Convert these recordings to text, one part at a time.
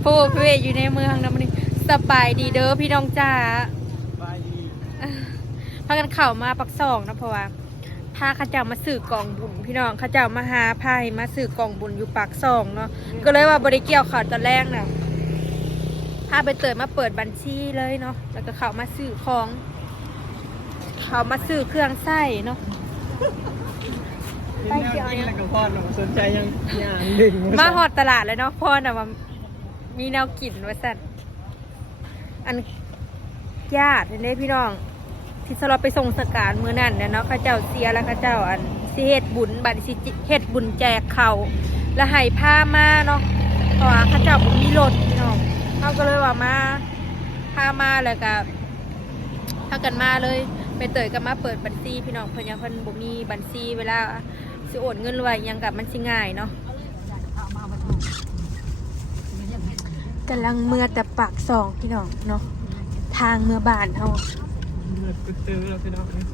โพเพเวอยู่ในเมืองนะมันนี่สบายดีเด้อพี่น้องจ้าบายดีพากันเข้ามาปักซองนะเพราะว่าพาเข้าเจ้ามาสื่อกองบุญพี่น้องเข้าเจ้ามาหาพายมาสื่อกองบุญอยู่ปากซองเนาะก็เลยว่าบริเกี่ยวข่าวตอนแรกน่ะพาไปเติดมาเปิดบัญชีเลยเนาะแล้วก็เข้ามาซื้อของ เข้ามาซื้อเครื่องใส้เนาะ ไปเกี่ยวนี่แหละกับพ่อหนูสนใจยังยังดึงมาหอดตลาดเลยเนาะพ่อน่ะว่ามีแนวกลิ่นว่าสั่นอันญาติเนี่ยพี่น้อง ที่สลบไปส่งสการมือนั่นเนี่ยเนาะข้าเจ้าเสียแล้วข้าเจ้าอันสิเฮ็ดบุญบัดสิเฮ็ดบุญแจกเขาแล้วให้ผ้ามาเนาะเพราะว่าข้าเจ้าบ่มีรถพี่น้องเขาก็เลยว่ามาพามาแล้วก็พากันมาเลยไปเตยก็มาเปิดบัญชีพี่น้องเพิ่นยังเพิ่นบ่มีบัญชีเวลา สิโอนเงินไว้ยังกับมันสิง่ายเนาะกำลังเมื่อแต่ปากสองพี่น้องเนาะทางเมื่อบานเฮาเลือดกึกตื้อแล้วพี่น้องนี่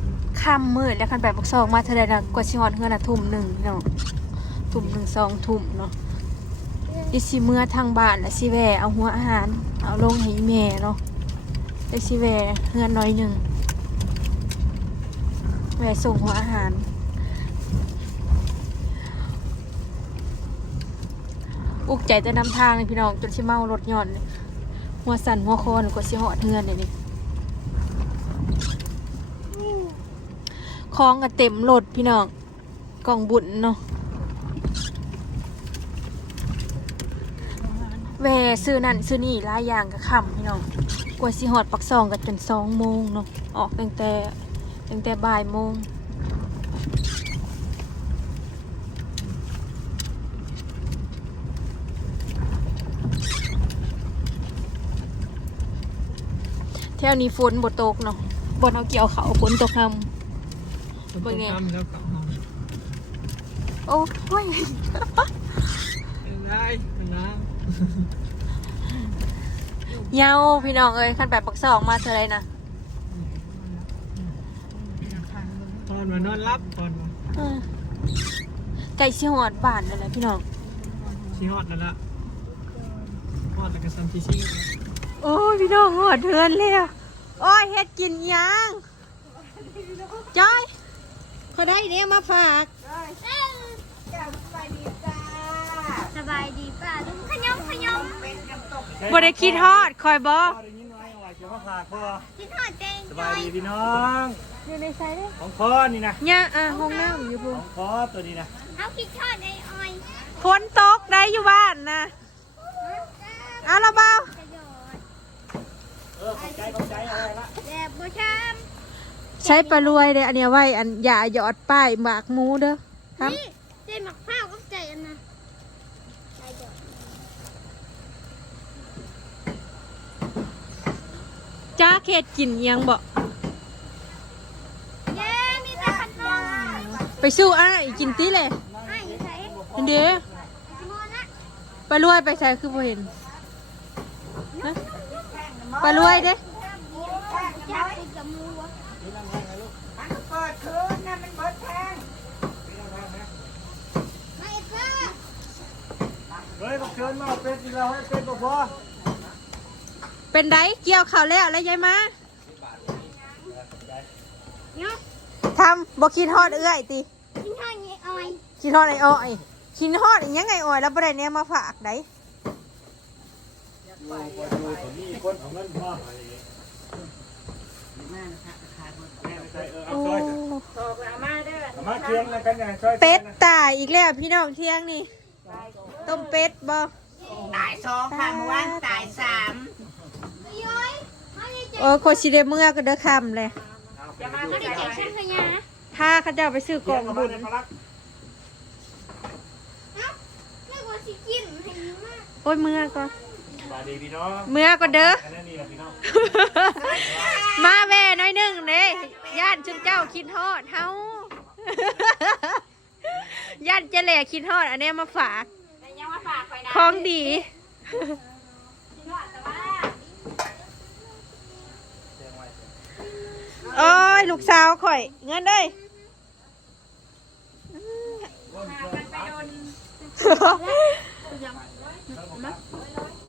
ค่ำมืดแล้วคันแบบบักซองมาเท่าใดนะกว่าชิฮอดเฮือน่ะทุ่มหนึ่งเนาะทุ่มหนึ่งสองทุ่มเนาะดิสิเมื่อทางบ้านแล้วสิแวเอาหัวอาหาร เอาลงให้แม่เนาะได้สิแวเฮือนน้อยหนึ่งแวส่งหัวอาหาร อุกใจจะนำทางเลยพี่น้องจนชิเมารถย่อนหัวสั่นหัวคอนกว่าสิหอดเฮือนเดี๋ยนี้คลองกันเต็มรถพี่น้องกล่องบุญเนาะแหวซื้อนั่นซื้อนี่หลายอย่างกับคำพี่น้องกว่าสิหอดปักซองกันจนสองโมงเนาะออกตั้งแต่ตั้งแต่บ่ายโมง วนี้ฝนบตกเนาะบนเอาเกี่ยวเขาฝนตกนำคนตกน้ำแล้วกลับมาโอ้ยเป็นได้เป็นน้เยาพี่น้องเอ้ยขั้นแบบปักสองมาเท่าไรนะำตอนมานอนรับตอนมาเออไก่ชิหอดบ้านนั่นแหละพี่น้องชีฮอดแล้วละฮอดแล้วก็ซัมซีซีโอ้ยพี่น้องหอดเทือนเลยอะ โอ้ยเฮ็ดกินยังจอยเขาได้เนี่ยมาฝากสบายดีป่ะลุงขยมขยมบ่ได้คิดฮอดคอยบอได้ยินน้อยว่าจะมาฝากพ่อคิดทอดเจงสบายดีพี่น้อง อยู่ในไซส์เด้ของพ่อนี่นะเนี่ยอะห้องน้ำอยู่ขพุ่องพ่อตัวนี้นะเอาคิดทอดไอ้อ้อยฝนตกได้อยู่บ้านนะเอาละเบาประโยชน์เออขอบใจขอบใจอะไรละแดบบูชามใช้ปลารวยเลยอันเนี้ยไว้อันอย่าหยอดป้ายหมากหมูเด้อครับนี่เจหมักข้าวกับใจอันนะใจเดี๋ยวจ้าเขตกินอิหยังบ่เย้มีแต่ขนมไปสู้อ้ายกินตีเลยไอ้อยู่ไหนอันเด้สมอนะปลารวยไปใส่คือบ่เห็นฮะ ปลารวยเด้จับไปกับมือวะไม่เพื่อเฮ้ยมาเชิญมาเอาเป็ดอีกแล้วให้เป็ดบ่พอเป็นไดเกี่ยวข้าวแล้วแล้วยายมาเนาะทำบ่คิดฮอดเอื้อยติคิดทอดไอ้อ้อยคิดฮอดไอ้อ้อยคิดฮอดอีหยังไงอ้อยแล้วบ่ได้แนวมาฝากได มีคนของเงินพ่อโอ้มาเคียงแล้วกันไงช่วยเป็ดตายอีกแล้วพี่น้องเที่ยงนี่ต้มเป็ดบ่ตายสองค่ะเมื่อวานตายสามไอ้อ้อยไม่ได้เจ็บโอ้ยโคสิได้เมื่อก็เด้อค่ำเลยไม่ได้เจ็บฉันพยาพาเขาเจ้าไปซื้อกล่องบุญเอ้าเรียกว่าสิกินให้ยิ้มมากโอ้ยเมื่อก็ส วัสดีพี่น้องเมื่อก็เด้อ อันนี้นี่แหละพี่น้องมาแว่น้อยหนึ่งเด้ย่านชุนเจ้าคิดฮอดเฮาย่านเจแหล่คิดฮอด อันเนี้ยมาฝากยังมาฝากไปนะของดีโอ้ย ลูกสาวข่อย เงินเด้ยไปโดนผ